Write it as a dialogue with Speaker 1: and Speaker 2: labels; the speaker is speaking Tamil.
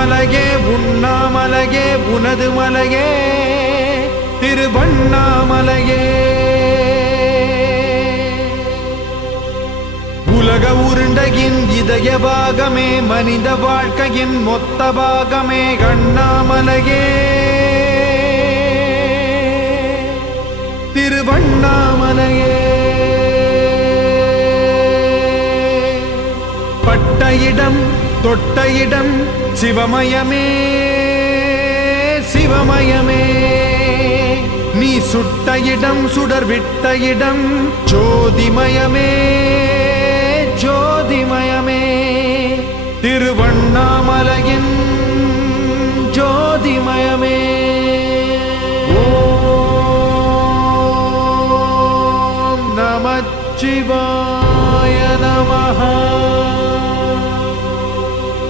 Speaker 1: உண்ணாமலையே உண்ணாமலையே உனது மலையே திருவண்ணாமலையே உலக உருண்டையின் இதய பாகமே மனித வாழ்க்கையின் மொத்த பாகமே கண்ணாமலையே திருவண்ணாமலையே பட்ட இடம் தொட்ட இடம் சிவமயமே சிவமயமே. நீ சுட்ட இடம் சுடர் விட்ட இடம் ஜோதிமயமே ஜோதிமயமே. திருவண்ணாமலையின் ஜோதிமயமே. நமச்சிவாய